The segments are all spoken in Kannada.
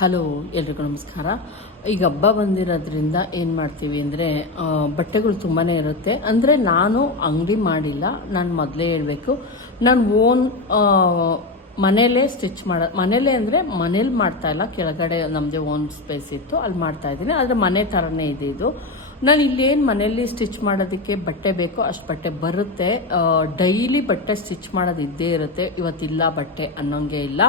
ಹಲೋ, ಎಲ್ರಿಗೂ ನಮಸ್ಕಾರ. ಈಗ ಹಬ್ಬ ಬಂದಿರೋದ್ರಿಂದ ಏನು ಮಾಡ್ತೀವಿ ಅಂದರೆ ಬಟ್ಟೆಗಳು ತುಂಬಾ ಇರುತ್ತೆ. ಅಂದರೆ ನಾನು ಅಂಗಡಿ ಮಾಡಿಲ್ಲ, ನಾನು ಮೊದಲೇ ಹೇಳಬೇಕು. ನಾನು ಓನ್ ಮನೇಲೇ ಸ್ಟಿಚ್ ಮಾಡ, ಮನೇಲೇ ಅಂದರೆ ಮನೇಲಿ ಮಾಡ್ತಾ ಇಲ್ಲ. ಕೆಳಗಡೆ ನಮ್ಮದೇ ಓನ್ ಸ್ಪೇಸ್ ಇತ್ತು ಅಲ್ಲಿ ಮಾಡ್ತಾ ಇದ್ದೀನಿ. ಆದರೆ ಮನೆ ಥರನೇ ಇದೆ ಇದು. ನಾನು ಇಲ್ಲೇನು ಮನೆಯಲ್ಲಿ ಸ್ಟಿಚ್ ಮಾಡೋದಕ್ಕೆ ಬಟ್ಟೆ ಬೇಕೋ ಅಷ್ಟು ಬಟ್ಟೆ ಬರುತ್ತೆ. ಡೈಲಿ ಬಟ್ಟೆ ಸ್ಟಿಚ್ ಮಾಡೋದು ಇದ್ದೇ ಇರುತ್ತೆ. ಇವತ್ತಿಲ್ಲ ಬಟ್ಟೆ ಅನ್ನೋಂಗೆ ಇಲ್ಲ.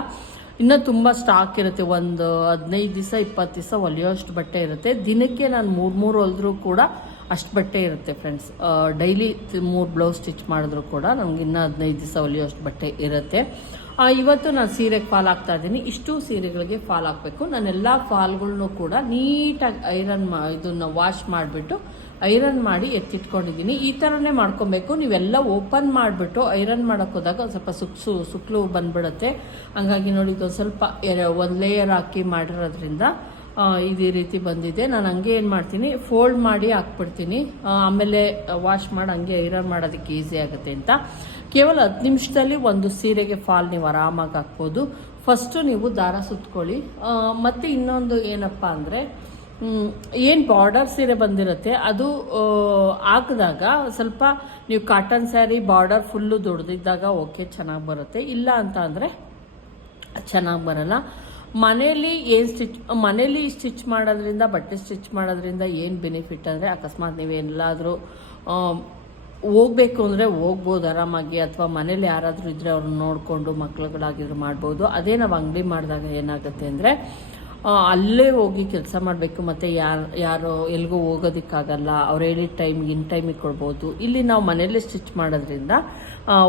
ಇನ್ನೂ ತುಂಬ ಸ್ಟಾಕ್ ಇರುತ್ತೆ. ಒಂದು ಹದಿನೈದು ದಿವಸ, ಇಪ್ಪತ್ತು ದಿವಸ ಹೊಲಿಯೋಷ್ಟು ಬಟ್ಟೆ ಇರುತ್ತೆ. ದಿನಕ್ಕೆ ನಾನು ಮೂರು ಮೂರು ಹೊಲಿದ್ರೂ ಕೂಡ ಅಷ್ಟು ಬಟ್ಟೆ ಇರುತ್ತೆ ಫ್ರೆಂಡ್ಸ್ ಡೈಲಿ ಮೂರು ಬ್ಲೌಸ್ ಸ್ಟಿಚ್ ಮಾಡಿದ್ರು ಕೂಡ ನಮ್ಗೆ ಇನ್ನೂ ಹದಿನೈದು ದಿವಸ ಹೊಲಿಯೋಷ್ಟು ಬಟ್ಟೆ ಇರುತ್ತೆ. ಇವತ್ತು ನಾನು ಸೀರೆಗೆ ಫಾಲ್ ಹಾಕ್ತಾ ಇದ್ದೀನಿ. ಇಷ್ಟು ಸೀರೆಗಳಿಗೆ ಫಾಲ್ ಹಾಕಬೇಕು ನಾನೆಲ್ಲ ಫಾಲ್ಗಳ್ನು ಕೂಡ ನೀಟಾಗಿ ಐರನ್ ಮಾ ಇದನ್ನು ವಾಶ್ ಮಾಡಿಬಿಟ್ಟು ಐರನ್ ಮಾಡಿ ಎತ್ತಿಟ್ಕೊಂಡಿದ್ದೀನಿ. ಈ ಥರನೇ ಮಾಡ್ಕೊಬೇಕು. ನೀವೆಲ್ಲ ಓಪನ್ ಮಾಡಿಬಿಟ್ಟು ಐರನ್ ಮಾಡೋಕೆ ಹೋದಾಗ ಒಂದು ಸ್ವಲ್ಪ ಸುಕ್ಸು ಸುಕ್ಲು ಬಂದ್ಬಿಡುತ್ತೆ. ಹಂಗಾಗಿ ನೋಡಿ ಇದೊಂದು ಸ್ವಲ್ಪ ಒಂದು ಲೇಯರ್ ಹಾಕಿ ಮಾಡಿರೋದ್ರಿಂದ ಇದೇ ರೀತಿ ಬಂದಿದೆ. ನಾನು ಹಂಗೆ ಏನು ಮಾಡ್ತೀನಿ ಫೋಲ್ಡ್ ಮಾಡಿ ಹಾಕ್ಬಿಡ್ತೀನಿ. ಆಮೇಲೆ ವಾಶ್ ಮಾಡಿ ಹಂಗೆ ಐರನ್ ಮಾಡೋದಕ್ಕೆ ಈಸಿ ಆಗುತ್ತೆ ಅಂತ. ಕೇವಲ ಹತ್ತು ನಿಮಿಷದಲ್ಲಿ ಒಂದು ಸೀರೆಗೆ ಫಾಲ್ ನೀವು ಆರಾಮಾಗಿ ಹಾಕ್ಬೋದು. ಫಸ್ಟು ನೀವು ದಾರ ಸುತ್ಕೊಳ್ಳಿ. ಮತ್ತೆ ಇನ್ನೊಂದು ಏನಪ್ಪ ಅಂದರೆ ಏನು ಬಾರ್ಡರ್ ಸೀರೆ ಬಂದಿರುತ್ತೆ, ಅದು ಹಾಕಿದಾಗ ಸ್ವಲ್ಪ ನೀವು ಕಾಟನ್ ಸ್ಯಾರಿ ಬಾರ್ಡರ್ ಫುಲ್ಲು ದೊಡ್ಡದಿದ್ದಾಗ ಓಕೆ ಚೆನ್ನಾಗಿ ಬರುತ್ತೆ. ಇಲ್ಲ ಅಂತ ಅಂದರೆ ಚೆನ್ನಾಗಿ ಬರಲ್ಲ. ಮನೇಲಿ ಏನು ಸ್ಟಿಚ್ ಮನೇಲಿ ಸ್ಟಿಚ್ ಮಾಡೋದ್ರಿಂದ, ಬಟ್ಟೆ ಸ್ಟಿಚ್ ಮಾಡೋದ್ರಿಂದ ಏನು ಬೆನಿಫಿಟ್ ಅಂದರೆ ಅಕಸ್ಮಾತ್ ನೀವೆಲ್ಲಾದರೂ ಹೋಗ್ಬೇಕು ಅಂದರೆ ಹೋಗ್ಬೋದು ಆರಾಮಾಗಿ, ಅಥವಾ ಮನೇಲಿ ಯಾರಾದರೂ ಇದ್ದರೆ ಅವ್ರನ್ನ ನೋಡಿಕೊಂಡು ಮಕ್ಳುಗಳಾಗಿದ್ರು ಮಾಡ್ಬೋದು. ಅದೇ ನಾವು ಅಂಗಡಿ ಮಾಡಿದಾಗ ಏನಾಗುತ್ತೆ ಅಂದರೆ ಅಲ್ಲೇ ಹೋಗಿ ಕೆಲಸ ಮಾಡಬೇಕು, ಮತ್ತು ಯಾರು ಯಾರು ಎಲ್ಗೂ ಹೋಗೋದಕ್ಕಾಗಲ್ಲ, ಅವ್ರು ಹೇಳಿದ ಟೈಮ್ಗೆ ಇನ್ ಟೈಮಿಗೆ ಕೊಡ್ಬೋದು ಇಲ್ಲಿ ನಾವು ಮನೇಲೇ ಸ್ಟಿಚ್ ಮಾಡೋದ್ರಿಂದ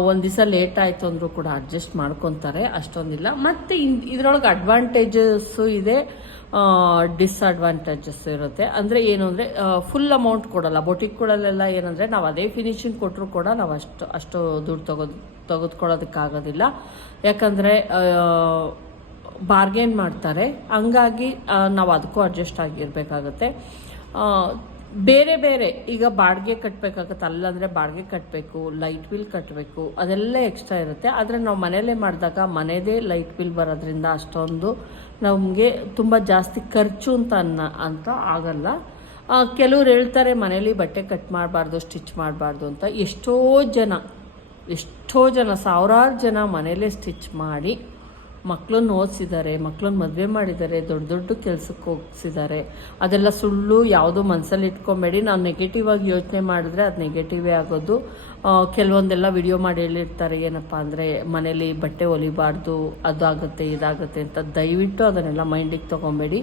ಒಂದು ದಿವಸ ಲೇಟ್ ಆಯಿತು ಅಂದರೂ ಕೂಡ ಅಡ್ಜಸ್ಟ್ ಮಾಡ್ಕೊತಾರೆ, ಅಷ್ಟೊಂದಿಲ್ಲ. ಮತ್ತು ಇನ್, ಇದರೊಳಗೆ ಅಡ್ವಾಂಟೇಜಸ್ಸು ಇದೆ ಡಿಸ್ಅಡ್ವಾಂಟೇಜಸ್ ಇರುತ್ತೆ. ಅಂದರೆ ಏನು ಅಂದರೆ ಫುಲ್ ಅಮೌಂಟ್ ಕೊಡಲ್ಲ. ಬೊಟಿಕ್ಗಳಲ್ಲೆಲ್ಲ ಏನಂದರೆ, ನಾವು ಅದೇ ಫಿನಿಶಿಂಗ್ ಕೊಟ್ಟರು ಕೂಡ ನಾವು ಅಷ್ಟು ಅಷ್ಟು ದುಡ್ಡು ತಗೋ ತೆಗೆದುಕೊಳ್ಳೋದಕ್ಕಾಗೋದಿಲ್ಲ. ಯಾಕಂದರೆ ಬಾರ್ಗೇನ್ ಮಾಡ್ತಾರೆ. ಹಂಗಾಗಿ ನಾವು ಅದಕ್ಕೂ ಅಡ್ಜಸ್ಟ್ ಆಗಿರಬೇಕಾಗತ್ತೆ. ಬೇರೆ ಬೇರೆ, ಈಗ ಬಾಡಿಗೆ ಕಟ್ಟಬೇಕಾಗತ್ತೆ ಅಲ್ಲಾಂದರೆ ಬಾಡಿಗೆ ಕಟ್ಟಬೇಕು ಲೈಟ್ ಬಿಲ್ ಕಟ್ಟಬೇಕು ಅದೆಲ್ಲ ಎಕ್ಸ್ಟ್ರಾ ಇರುತ್ತೆ. ಆದರೆ ನಾವು ಮನೆಯಲ್ಲೇ ಮಾಡಿದಾಗ ಮನೆಯದೇ ಲೈಟ್ ಬಿಲ್ ಬರೋದ್ರಿಂದ ಅಷ್ಟೊಂದು ನಮಗೆ ತುಂಬ ಜಾಸ್ತಿ ಖರ್ಚು ಅಂತ ಅನ್ನ, ಅಂತ ಆಗಲ್ಲ. ಕೆಲವ್ರು ಹೇಳ್ತಾರೆ, ಮನೇಲಿ ಬಟ್ಟೆ ಕಟ್ ಮಾಡಬಾರ್ದು, ಸ್ಟಿಚ್ ಮಾಡಬಾರ್ದು ಅಂತ. ಎಷ್ಟೋ ಜನ ಎಷ್ಟೋ ಜನ, ಸಾವಿರಾರು ಜನ ಮನೇಲೇ ಸ್ಟಿಚ್ ಮಾಡಿ ಮಕ್ಕಳನ್ನ ಓದಿಸಿದ್ದಾರೆ ಮಕ್ಕಳನ್ನ ಮದುವೆ ಮಾಡಿದ್ದಾರೆ, ದೊಡ್ಡ ದೊಡ್ಡ ಕೆಲಸಕ್ಕೆ ಹೋಗಿಸಿದ್ದಾರೆ. ಅದೆಲ್ಲ ಸುಳ್ಳು ಯಾವುದೋ ಮನಸ್ಸಲ್ಲಿ ಇಟ್ಕೊಬೇಡಿ. ನಾವು ನೆಗೆಟಿವ್ ಆಗಿ ಯೋಚನೆ ಮಾಡಿದ್ರೆ ಅದು ನೆಗೆಟಿವೇ ಆಗೋದು. ಕೆಲವೊಂದೆಲ್ಲ ವಿಡಿಯೋ ಮಾಡಿ ಹೇಳಿರ್ತಾರೆ, ಏನಪ್ಪ ಅಂದರೆ ಮನೇಲಿ ಬಟ್ಟೆ ಹೊಲಿಬಾರ್ದು ಅದಾಗುತ್ತೆ, ಇದಾಗುತ್ತೆ ಅಂತ ದಯವಿಟ್ಟು ಅದನ್ನೆಲ್ಲ ಮೈಂಡಿಗೆ ತೊಗೊಬೇಡಿ.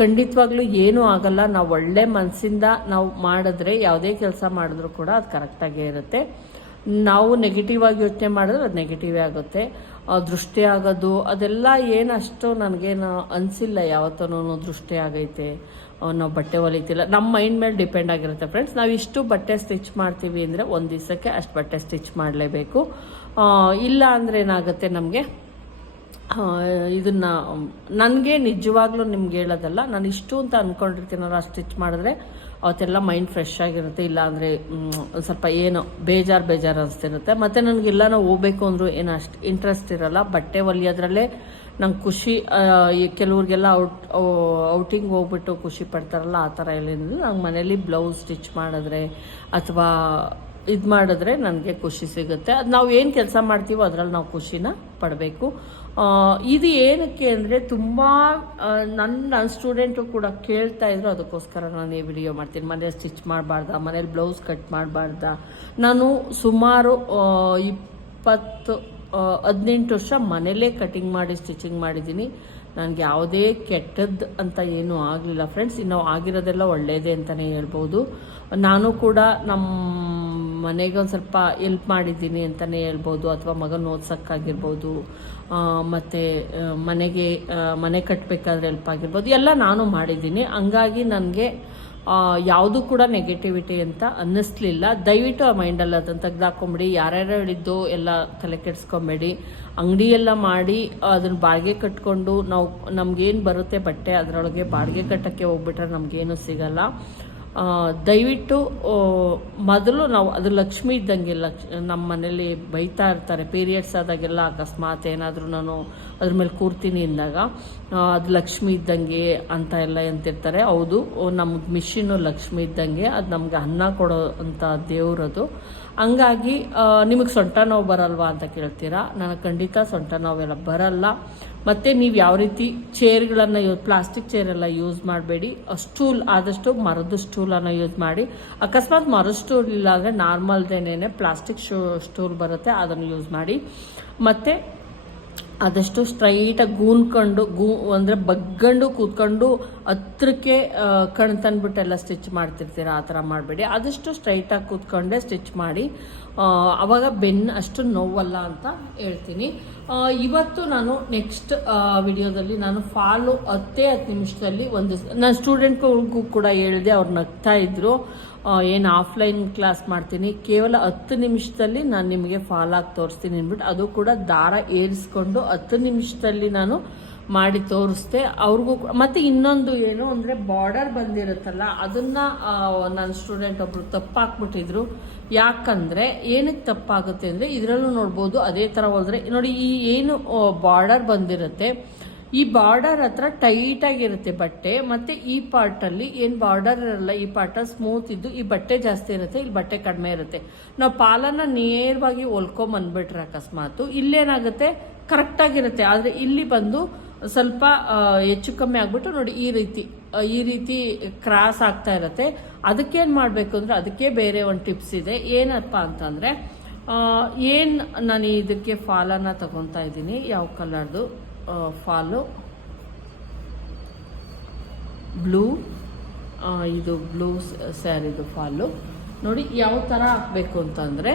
ಖಂಡಿತವಾಗ್ಲೂ ಏನೂ ಆಗಲ್ಲ. ನಾವು ಒಳ್ಳೆ ಮನಸ್ಸಿಂದ ನಾವು ಮಾಡಿದ್ರೆ, ಯಾವುದೇ ಕೆಲಸ ಮಾಡಿದ್ರು ಕೂಡ ಅದು ಕರೆಕ್ಟಾಗೇ ಇರುತ್ತೆ. ನಾವು ನೆಗೆಟಿವ್ ಆಗಿ ಯೋಚನೆ ಮಾಡಿದ್ರೆ ಅದು ನೆಗೆಟಿವೇ ಆಗುತ್ತೆ. ದೃಷ್ಟಿ ಆಗೋದು, ಅದೆಲ್ಲ ಏನಷ್ಟು ನನಗೇನು ಅನಿಸಿಲ್ಲ ಯಾವತ್ತೂ ದೃಷ್ಟಿ ಆಗೈತೆ. ನಾವು ಬಟ್ಟೆ ಹೊಲಿತಿಲ್ಲ ನಮ್ಮ ಮೈಂಡ್ ಮೇಲೆ ಡಿಪೆಂಡ್ ಆಗಿರುತ್ತೆ ಫ್ರೆಂಡ್ಸ್. ನಾವು ಇಷ್ಟು ಬಟ್ಟೆ ಸ್ಟಿಚ್ ಮಾಡ್ತೀವಿ ಅಂದರೆ ಒಂದು ದಿವಸಕ್ಕೆ ಅಷ್ಟು ಬಟ್ಟೆ ಸ್ಟಿಚ್ ಮಾಡಲೇಬೇಕು. ಇಲ್ಲ ಅಂದರೆ ಏನಾಗುತ್ತೆ ನಮಗೆ? ಇದನ್ನು ಇದನ್ನ, ನನಗೆ ನಿಜವಾಗ್ಲೂ ನಿಮ್ಗೆ ಹೇಳೋದಲ್ಲ, ನಾನು ಇಷ್ಟು ಅಂತ ಅಂದ್ಕೊಂಡಿರ್ತೀನಲ್ಲ ಸ್ಟಿಚ್ ಮಾಡಿದ್ರೆ ಅವತ್ತೆಲ್ಲ ಮೈಂಡ್ ಫ್ರೆಶ್ ಆಗಿರುತ್ತೆ ಇಲ್ಲ ಅಂದರೆ ಒಂದು ಸ್ವಲ್ಪ ಏನು ಬೇಜಾರು ಬೇಜಾರು ಅನಿಸ್ತಿರುತ್ತೆ. ಮತ್ತು ನನಗೆಲ್ಲನೂ ಹೋಗ್ಬೇಕು ಅಂದರೂ ಏನು ಅಷ್ಟು ಇಂಟ್ರೆಸ್ಟ್ ಇರಲ್ಲ. ಬಟ್ಟೆ ಹೊಲಿಯೋದ್ರಲ್ಲೇ ನಂಗೆ ಖುಷಿ ಕೆಲವ್ರಿಗೆಲ್ಲ ಔಟ್ ಔಟಿಂಗ್ ಹೋಗ್ಬಿಟ್ಟು ಖುಷಿ ಪಡ್ತಾರಲ್ಲ, ಆ ಥರ ಏನಿಲ್ಲ ನಂಗೆ ಮನೇಲಿ ಬ್ಲೌಸ್ ಸ್ಟಿಚ್ ಮಾಡಿದ್ರೆ ಅಥವಾ ಇದು ಮಾಡಿದ್ರೆ ನನಗೆ ಖುಷಿ ಸಿಗುತ್ತೆ. ಅದು ನಾವು ಏನು ಕೆಲಸ ಮಾಡ್ತೀವೋ ಅದರಲ್ಲಿ ನಾವು ಖುಷಿನ ಪಡಬೇಕು. ಇದು ಏನಕ್ಕೆ ಅಂದರೆ ತುಂಬ ನನ್ನ ಸ್ಟೂಡೆಂಟು ಕೂಡ ಕೇಳ್ತಾ ಇದ್ರು, ಅದಕ್ಕೋಸ್ಕರ ನಾನು ಈ ವಿಡಿಯೋ ಮಾಡ್ತೀನಿ. ಮನೇಲಿ ಸ್ಟಿಚ್ ಮಾಡಬಾರ್ದ, ಮನೇಲಿ ಬ್ಲೌಸ್ ಕಟ್ ಮಾಡಬಾರ್ದ. ನಾನು ಸುಮಾರು ಇಪ್ಪತ್ತು ಹದಿನೆಂಟು ವರ್ಷ ಮನೇಲೇ ಕಟಿಂಗ್ ಮಾಡಿ ಸ್ಟಿಚಿಂಗ್ ಮಾಡಿದ್ದೀನಿ. ನನಗೆ ಯಾವುದೇ ಕೆಟ್ಟದ್ದು ಅಂತ ಏನೂ ಆಗಲಿಲ್ಲ. ಫ್ರೆಂಡ್ಸ್ ಇನ್ನು ಆಗಿರೋದೆಲ್ಲ ಒಳ್ಳೆಯದೇ ಅಂತಲೇ ಹೇಳ್ಬೋದು. ನಾನು ಕೂಡ ನಮ್ಮ ಮನೆಗೆ ಒಂದು ಸ್ವಲ್ಪ ಎಲ್ಪ್ ಮಾಡಿದ್ದೀನಿ ಅಂತಲೇ ಹೇಳ್ಬೋದು, ಅಥವಾ ಮಗನ ಓದ್ಸೋಕ್ಕಾಗಿರ್ಬೋದು ಮತ್ತು ಮನೆಗೆ ಮನೆ ಕಟ್ಟಬೇಕಾದ್ರೆ ಹೆಲ್ಪ್ ಆಗಿರ್ಬೋದು, ಎಲ್ಲ ನಾನು ಮಾಡಿದ್ದೀನಿ. ಹಂಗಾಗಿ ನನಗೆ ಯಾವುದು ಕೂಡ ನೆಗೆಟಿವಿಟಿ ಅಂತ ಅನ್ನಿಸ್ಲಿಲ್ಲ. ದಯವಿಟ್ಟು ಆ ಮೈಂಡಲ್ಲಿ ಅದನ್ನು ತೆಗ್ದಾಕೊಂಬಿಡಿ. ಯಾರ್ಯಾರು ಹೇಳಿದ್ದು ಎಲ್ಲ ತಲೆ ಕೆಡಿಸ್ಕೊಂಬೇಡಿ. ಅಂಗಡಿ ಎಲ್ಲ ಮಾಡಿ ಅದನ್ನ ಬಾಡಿಗೆ ಕಟ್ಕೊಂಡು ನಾವು, ನಮಗೇನು ಬರುತ್ತೆ ಬಟ್ಟೆ ಅದರೊಳಗೆ ಬಾಡಿಗೆ ಕಟ್ಟೋಕ್ಕೆ ಹೋಗ್ಬಿಟ್ರೆ ನಮಗೇನು ಸಿಗಲ್ಲ. ದಯವಿಟ್ಟು ಮೊದಲು ನಾವು ಅದು ಲಕ್ಷ್ಮಿ ಇದ್ದಂಗೆ ಲಕ್ಷ, ನಮ್ಮ ಮನೇಲಿ ಬೈತಾ ಇರ್ತಾರೆ. ಪೀರಿಯಡ್ಸ್ ಆದಾಗೆಲ್ಲ ಅಕಸ್ಮಾತ್ ಏನಾದರೂ ನಾನು ಅದ್ರ ಮೇಲೆ ಕೂರ್ತೀನಿ ಅಂದಾಗ ಅದು ಲಕ್ಷ್ಮಿ ಇದ್ದಂಗೆ ಅಂತ ಎಲ್ಲ ಅಂತಿರ್ತಾರೆ. ಹೌದು ನಮಗೆ ಮಿಷಿನ್ನು ಲಕ್ಷ್ಮಿ ಇದ್ದಂಗೆ, ಅದು ನಮ್ಗೆ ಅನ್ನ ಕೊಡೋ ಅಂತ ದೇವ್ರದು ಹಂಗಾಗಿ ನಿಮಗೆ ಸೊಂಟ ನೋವು ಬರಲ್ವಾ ಅಂತ ಕೇಳ್ತೀರಾ? ನನಗೆ ಖಂಡಿತ ಸೊಂಟ ನೋವೆಲ್ಲ ಬರಲ್ಲ. ಮತ್ತು ನೀವು ಯಾವ ರೀತಿ ಚೇರ್ಗಳನ್ನು ಯೂ ಪ್ಲಾಸ್ಟಿಕ್ ಚೇರೆಲ್ಲ ಯೂಸ್ ಮಾಡಬೇಡಿ. ಸ್ಟೂಲ್ ಆದಷ್ಟು ಮರದ ಸ್ಟೂಲನ್ನು ಯೂಸ್ ಮಾಡಿ. ಅಕಸ್ಮಾತ್ ಮರದ ಸ್ಟೂಲ್ ಇಲ್ಲ ಅಂದರೆ ನಾರ್ಮಲ್ದೇನೇ ಪ್ಲಾಸ್ಟಿಕ್ ಸ್ಟೂಲ್ ಬರುತ್ತೆ, ಅದನ್ನು ಯೂಸ್ ಮಾಡಿ. ಮತ್ತು ಆದಷ್ಟು ಸ್ಟ್ರೈಟಾಗಿ ಗೂನ್ಕೊಂಡು, ಗೂ, ಅಂದರೆ ಬಗ್ಗಂಡು ಕೂತ್ಕೊಂಡು ಹತ್ರಕ್ಕೆ ಕಣ್ ತಂದ್ಬಿಟ್ಟೆಲ್ಲ ಸ್ಟಿಚ್ ಮಾಡ್ತಿರ್ತೀರ ಆ ಥರ ಮಾಡಬೇಡಿ. ಆದಷ್ಟು ಸ್ಟ್ರೈಟಾಗಿ ಕೂತ್ಕೊಂಡೇ ಸ್ಟಿಚ್ ಮಾಡಿ ಅವಾಗ ಬೆನ್ನು ಅಷ್ಟು ನೋವಲ್ಲ ಅಂತ ಹೇಳ್ತೀನಿ. ಇವತ್ತು ನಾನು ನೆಕ್ಸ್ಟ್ ವಿಡಿಯೋದಲ್ಲಿ ನಾನು ಫಾಲು ಹತ್ತೇ ಹತ್ತು ನಿಮಿಷದಲ್ಲಿ ಒಂದು ನಾನು ಸ್ಟೂಡೆಂಟ್ಗಳಿಗೂ ಕೂಡ ಹೇಳಿದೆ, ಅವ್ರು ನಗ್ತಾ ಇದ್ರು. ಏನು ಆಫ್ಲೈನ್ ಕ್ಲಾಸ್ ಮಾಡ್ತೀನಿ. ಕೇವಲ ಹತ್ತು ನಿಮಿಷದಲ್ಲಿ ನಾನು ನಿಮಗೆ ಫಾಲೋ ಆಗಿ ತೋರಿಸ್ತೀನಿ ಅಂದ್ಬಿಟ್ಟು ಅದು ಕೂಡ ದಾರ ಏರಿಸ್ಕೊಂಡು ಹತ್ತು ನಿಮಿಷದಲ್ಲಿ ನಾನು ಮಾಡಿ ತೋರಿಸ್ದೆ. ಅವ್ರಿಗೂ ಮತ್ತು ಇನ್ನೊಂದು ಏನು ಅಂದರೆ ಬಾರ್ಡರ್ ಬಂದಿರುತ್ತಲ್ಲ, ಅದನ್ನ ನನ್ನ ಸ್ಟೂಡೆಂಟ್ ಒಬ್ರು ತಪ್ಪಾಕ್ಬಿಟ್ಟಿದ್ರು. ಯಾಕಂದ್ರೆ ಏನಕ್ಕೆ ತಪ್ಪಾಗುತ್ತೆ ಅಂದರೆ ಇದರಲ್ಲೂ ನೋಡ್ಬೋದು, ಅದೇ ಥರ ಹೋದ್ರೆ, ನೋಡಿ ಈ ಏನು ಬಾರ್ಡರ್ ಬಂದಿರುತ್ತೆ ಈ ಬಾರ್ಡರ್ ಹತ್ರ ಟೈಟ್ ಆಗಿರುತ್ತೆ ಬಟ್ಟೆ, ಮತ್ತೆ ಈ ಪಾರ್ಟ್ ಅಲ್ಲಿ ಏನ್ ಬಾರ್ಡರ್ ಇರಲ್ಲ, ಈ ಪಾರ್ಟ್ ಸ್ಮೂತ್ ಇದ್ದು ಈ ಬಟ್ಟೆ ಜಾಸ್ತಿ ಇರುತ್ತೆ, ಇಲ್ಲಿ ಬಟ್ಟೆ ಕಡಿಮೆ ಇರುತ್ತೆ. ನಾವು ಪಾಲನ್ನ ನೇರವಾಗಿ ಹೊಲ್ಕೊಂಡ್ ಬಂದ್ಬಿಟ್ರೆ ಅಕಸ್ಮಾತ್ ಇಲ್ಲೇನಾಗುತ್ತೆ? ಕರೆಕ್ಟ್ ಆಗಿರುತ್ತೆ. ಆದ್ರೆ ಇಲ್ಲಿ ಬಂದು ಸ್ವಲ್ಪ ಹೆಚ್ಚು ಕಮ್ಮಿ ಆಗ್ಬಿಟ್ಟು ನೋಡಿ ಈ ರೀತಿ ಈ ರೀತಿ ಕ್ರಾಸ್ ಆಗ್ತಾ ಇರುತ್ತೆ. ಏನ್ ಮಾಡ್ಬೇಕು ಅಂದ್ರೆ ಅದಕ್ಕೆ ಬೇರೆ ಒಂದು ಟಿಪ್ಸ್ ಇದೆ. ಏನಪ್ಪ ಅಂತಂದ್ರೆ ಏನು ನಾನು ಇದಕ್ಕೆ ಫಾಲನ್ನ ತಗೊತಾ ಇದ್ದೀನಿ, ಯಾವ ಕಲರ್ದು ಫಾಲು ಬ್ಲೂ ಇದು ಬ್ಲೂ ಸ್ಯಾರಿದು ಫಾಲು ನೋಡಿ ಯಾವ ಥರ ಹಾಕಬೇಕು ಅಂತಂದರೆ,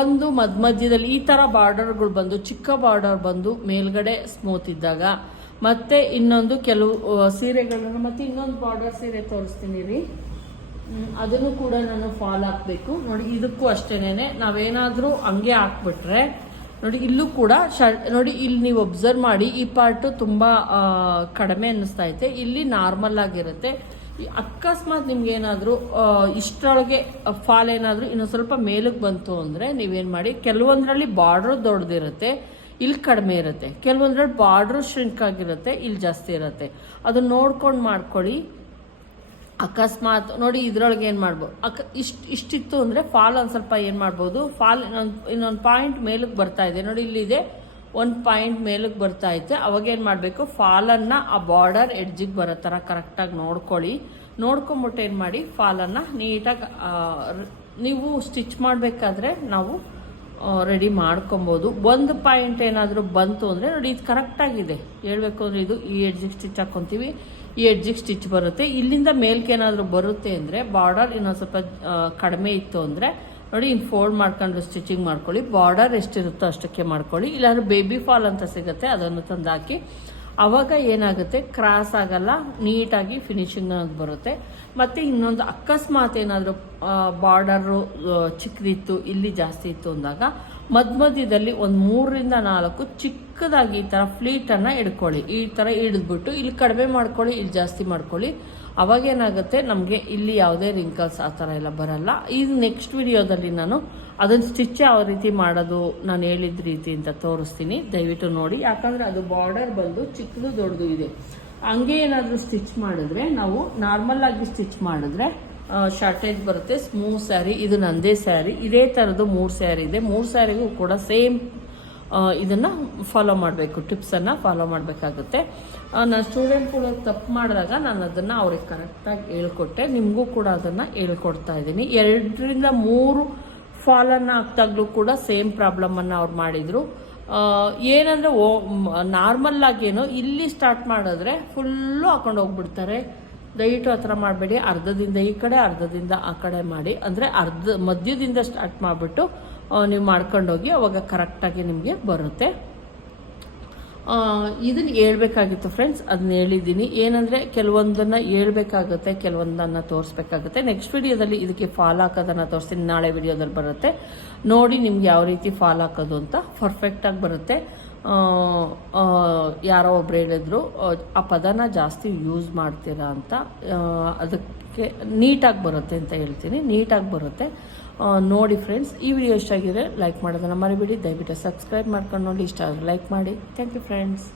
ಒಂದು ಮಧ್ಯ ಮಧ್ಯದಲ್ಲಿ ಈ ಥರ ಬಾರ್ಡರ್ಗಳು ಬಂದು, ಚಿಕ್ಕ ಬಾರ್ಡರ್ ಬಂದು ಮೇಲ್ಗಡೆ ಸ್ಮೂತ್ ಇದ್ದಾಗ, ಮತ್ತೆ ಇನ್ನೊಂದು ಕೆಲವು ಸೀರೆಗಳನ್ನು ಮತ್ತೆ ಇನ್ನೊಂದು ಬಾರ್ಡರ್ ಸೀರೆ ತೋರಿಸ್ತೀನಿ ರೀ. ಅದನ್ನು ಕೂಡ ನಾನು ಫಾಲ್ ಹಾಕಬೇಕು. ನೋಡಿ ಇದಕ್ಕೂ ಅಷ್ಟೇನೆ ನಾವೇನಾದರೂ ಹಂಗೆ ಹಾಕ್ಬಿಟ್ರೆ ನೋಡಿ, ಇಲ್ಲೂ ಕೂಡ ನೋಡಿ, ಇಲ್ಲಿ ನೀವು ಒಬ್ಸರ್ವ್ ಮಾಡಿ, ಈ ಪಾರ್ಟು ತುಂಬ ಕಡಿಮೆ ಅನ್ನಿಸ್ತಾ ಐತೆ. ಇಲ್ಲಿ ನಾರ್ಮಲ್ ಆಗಿರುತ್ತೆ. ಅಕಸ್ಮಾತ್ ನಿಮ್ಗೆ ಏನಾದರೂ ಇಷ್ಟರೊಳಗೆ ಫಾಲ್ ಏನಾದರೂ ಇನ್ನೊಂದು ಸ್ವಲ್ಪ ಮೇಲಕ್ಕೆ ಬಂತು ಅಂದರೆ ನೀವೇನು ಮಾಡಿ, ಕೆಲವೊಂದರಲ್ಲಿ ಬಾರ್ಡರ್ ದೊಡ್ಡದಿರುತ್ತೆ, ಇಲ್ಲಿ ಕಡಿಮೆ ಇರುತ್ತೆ. ಕೆಲವೊಂದ್ರಲ್ಲಿ ಬಾರ್ಡರ್ ಶ್ರಿಂಕ್ ಆಗಿರುತ್ತೆ, ಇಲ್ಲಿ ಜಾಸ್ತಿ ಇರುತ್ತೆ. ಅದನ್ನ ನೋಡ್ಕೊಂಡು ಮಾಡ್ಕೊಳ್ಳಿ. ಅಕಸ್ಮಾತ್, ನೋಡಿ ಇದ್ರೊಳಗೆ ಏನು ಮಾಡ್ಬೋದು ಅಕ ಇಷ್ಟು, ಇಷ್ಟಿತ್ತು ಅಂದರೆ ಫಾಲ್ ಒಂದು ಸ್ವಲ್ಪ ಏನು ಮಾಡ್ಬೋದು. ಫಾಲ್ ಇನ್ನೊಂದು ಇನ್ನೊಂದು ಪಾಯಿಂಟ್ ಮೇಲಕ್ಕೆ ಬರ್ತಾ ಇದೆ. ನೋಡಿ ಇಲ್ಲಿದೆ, ಒಂದು ಪಾಯಿಂಟ್ ಮೇಲಕ್ಕೆ ಬರ್ತಾ ಐತೆ. ಅವಾಗ ಏನು ಮಾಡಬೇಕು? ಫಾಲನ್ನು ಆ ಬಾರ್ಡರ್ ಎಡ್ಜಿಗೆ ಬರೋ ಥರ ಕರೆಕ್ಟಾಗಿ ನೋಡ್ಕೊಳ್ಳಿ. ನೋಡ್ಕೊಂಬಿಟ್ಟು ಏನು ಮಾಡಿ? ಫಾಲನ್ನು ನೀಟಾಗಿ ನೀವು ಸ್ಟಿಚ್ ಮಾಡಬೇಕಾದ್ರೆ ನಾವು ರೆಡಿ ಮಾಡ್ಕೊಬೋದು. ಒಂದು ಪಾಯಿಂಟ್ ಏನಾದರೂ ಬಂತು ಅಂದರೆ ನೋಡಿ, ಇದು ಕರೆಕ್ಟಾಗಿದೆ ಹೇಳ್ಬೇಕು ಅಂದರೆ ಇದು ಈ ಎಡ್ಜಿಗೆ ಸ್ಟಿಚ್ ಹಾಕ್ಕೊತೀವಿ ಈ ಎಡ್ಜಿಗೆ ಸ್ಟಿಚ್ ಬರುತ್ತೆ. ಇಲ್ಲಿಂದ ಮೇಲ್ಕೆ ಏನಾದರೂ ಬರುತ್ತೆ ಅಂದರೆ ಬಾರ್ಡರ್ ಇನ್ನೊಂದು ಸ್ವಲ್ಪ ಕಡಿಮೆ ಇತ್ತು ಅಂದರೆ ನೋಡಿ ಇನ್ನು ಫೋಲ್ಡ್ ಮಾಡ್ಕೊಂಡು ಸ್ಟಿಚಿಂಗ್ ಮಾಡ್ಕೊಳ್ಳಿ. ಬಾರ್ಡರ್ ಎಷ್ಟಿರುತ್ತೋ ಅಷ್ಟಕ್ಕೆ ಮಾಡ್ಕೊಳ್ಳಿ. ಇಲ್ಲಾಂದ್ರೆ ಬೇಬಿ ಫಾಲ್ ಅಂತ ಸಿಗುತ್ತೆ, ಅದನ್ನು ತಂದು ಹಾಕಿ ಅವಾಗ ಏನಾಗುತ್ತೆ? ಕ್ರಾಸ್ ಆಗಲ್ಲ, ನೀಟಾಗಿ ಫಿನಿಶಿಂಗ್ ಆಗಿ ಬರುತ್ತೆ. ಮತ್ತು ಇನ್ನೊಂದು ಅಕಸ್ಮಾತ್ ಏನಾದರೂ ಬಾರ್ಡರು ಚಿಕ್ಕದಿತ್ತು, ಇಲ್ಲಿ ಜಾಸ್ತಿ ಇತ್ತು ಅಂದಾಗ ಮಧ್ಯ ಮಧ್ಯದಲ್ಲಿ ಒಂದು ಮೂರರಿಂದ ನಾಲ್ಕು ಚಿಕ್ಕದಾಗಿ ಈ ಥರ ಫ್ಲೀಟನ್ನು ಇಡ್ಕೊಳ್ಳಿ. ಈ ಥರ ಹಿಡಿದ್ಬಿಟ್ಟು ಇಲ್ಲಿ ಕಡಿಮೆ ಮಾಡ್ಕೊಳ್ಳಿ, ಇಲ್ಲಿ ಜಾಸ್ತಿ ಮಾಡ್ಕೊಳ್ಳಿ. ಅವಾಗೇನಾಗುತ್ತೆ ನಮಗೆ ಇಲ್ಲಿ ಯಾವುದೇ ರಿಂಕಲ್ಸ್ ಆ ಥರ ಎಲ್ಲ ಬರಲ್ಲ. ಇದು ನೆಕ್ಸ್ಟ್ ವಿಡಿಯೋದಲ್ಲಿ ನಾನು ಅದನ್ನು ಸ್ಟಿಚ್ ಯಾವ ರೀತಿ ಮಾಡೋದು, ನಾನು ಹೇಳಿದ ರೀತಿ ಅಂತ ತೋರಿಸ್ತೀನಿ. ದಯವಿಟ್ಟು ನೋಡಿ. ಯಾಕಂದರೆ ಅದು ಬಾರ್ಡರ್ ಬಂದು ಚಿಕ್ಕದು ದೊಡ್ಡದು ಇದೆ. ಹಂಗೆ ಏನಾದರೂ ಸ್ಟಿಚ್ ಮಾಡಿದ್ರೆ, ನಾವು ನಾರ್ಮಲ್ ಆಗಿ ಸ್ಟಿಚ್ ಮಾಡಿದ್ರೆ ಶಾರ್ಟೇಜ್ ಬರುತ್ತೆ. ಸ್ಮೂತ್ ಸ್ಯಾರಿ ಇದು ನಂದೇ ಸ್ಯಾರಿ ಇದೇ ಥರದ್ದು ಮೂರು ಸ್ಯಾರಿ ಇದೆ. ಮೂರು ಸ್ಯಾರಿಗೂ ಕೂಡ ಸೇಮ್ ಇದನ್ನು ಫಾಲೋ ಮಾಡಬೇಕು. ಟಿಪ್ಸನ್ನು ಫಾಲೋ ಮಾಡಬೇಕಾಗುತ್ತೆ. ನನ್ನ ಸ್ಟೂಡೆಂಟ್ ಕೂಡ ತಪ್ಪು ಮಾಡಿದಾಗ ನಾನು ಅದನ್ನು ಅವ್ರಿಗೆ ಕರೆಕ್ಟಾಗಿ ಹೇಳ್ಕೊಟ್ಟೆ. ನಿಮಗೂ ಕೂಡ ಅದನ್ನು ಹೇಳ್ಕೊಡ್ತಾ ಇದ್ದೀನಿ. ಎರಡರಿಂದ ಮೂರು ಫಾಲನ್ನು ಆಗ್ತಾಗಲೂ ಕೂಡ ಸೇಮ್ ಪ್ರಾಬ್ಲಮನ್ನು ಅವ್ರು ಮಾಡಿದರು. ಏನಂದರೆ ಓ ನಾರ್ಮಲ್ಲಾಗೇನು ಇಲ್ಲಿ ಸ್ಟಾರ್ಟ್ ಮಾಡಿದ್ರೆ ಫುಲ್ಲು ಹಾಕೊಂಡು ಹೋಗ್ಬಿಡ್ತಾರೆ. ದಯವಿಟ್ಟು ಆ ಥರ ಮಾಡಬೇಡಿ. ಅರ್ಧದಿಂದ ಈ ಕಡೆ, ಅರ್ಧದಿಂದ ಆ ಕಡೆ ಮಾಡಿ. ಅಂದರೆ ಅರ್ಧ ಮಧ್ಯದಿಂದ ಸ್ಟಾರ್ಟ್ ಮಾಡಿಬಿಟ್ಟು ನೀವು ಮಾಡ್ಕೊಂಡೋಗಿ ಅವಾಗ ಕರೆಕ್ಟಾಗಿ ನಿಮಗೆ ಬರುತ್ತೆ. ಇದನ್ನು ಹೇಳ್ಬೇಕಾಗಿತ್ತು ಫ್ರೆಂಡ್ಸ್ ಅದನ್ನ ಹೇಳಿದ್ದೀನಿ. ಏನಂದರೆ ಕೆಲವೊಂದನ್ನು ಹೇಳ್ಬೇಕಾಗುತ್ತೆ ಕೆಲವೊಂದನ್ನು ತೋರಿಸ್ಬೇಕಾಗುತ್ತೆ. ನೆಕ್ಸ್ಟ್ ವಿಡಿಯೋದಲ್ಲಿ ಇದಕ್ಕೆ ಫಾಲ್ ಹಾಕೋದನ್ನು ತೋರಿಸ್ತೀನಿ. ನಾಳೆ ವಿಡಿಯೋದಲ್ಲಿ ಬರುತ್ತೆ. ನೋಡಿ ನಿಮ್ಗೆ ಯಾವ ರೀತಿ ಫಾಲ್ ಹಾಕೋದು ಅಂತ. ಪರ್ಫೆಕ್ಟಾಗಿ ಬರುತ್ತೆ. ಆ, ಆ, ಯಾರೋ ಒಬ್ರು ಹೇಳಿದ್ರು ಆ, ಪದನ ಜಾಸ್ತಿ ಯೂಸ್ ಮಾಡ್ತೀರಾ ಅಂತ. ಅದಕ್ಕೆ ನೀಟಾಗಿ ಬರುತ್ತೆ ಅಂತ ಹೇಳ್ತೀನಿ. ನೀಟಾಗಿ ಬರುತ್ತೆ. ನೋಡಿ ಫ್ರೆಂಡ್ಸ್ ಈ ವಿಡಿಯೋ ಇಷ್ಟ ಆಗಿದ್ರೆ ಲೈಕ್ ಮಾಡೋದನ್ನ ಮರಿಬೇಡಿ. ದಯವಿಟ್ಟು ಸಬ್ಸ್ಕ್ರೈಬ್ ಮಾಡ್ಕೊಂಡು ನೋಡಿ. ಇಷ್ಟ ಆದರೆ ಲೈಕ್ ಮಾಡಿ. Thank you friends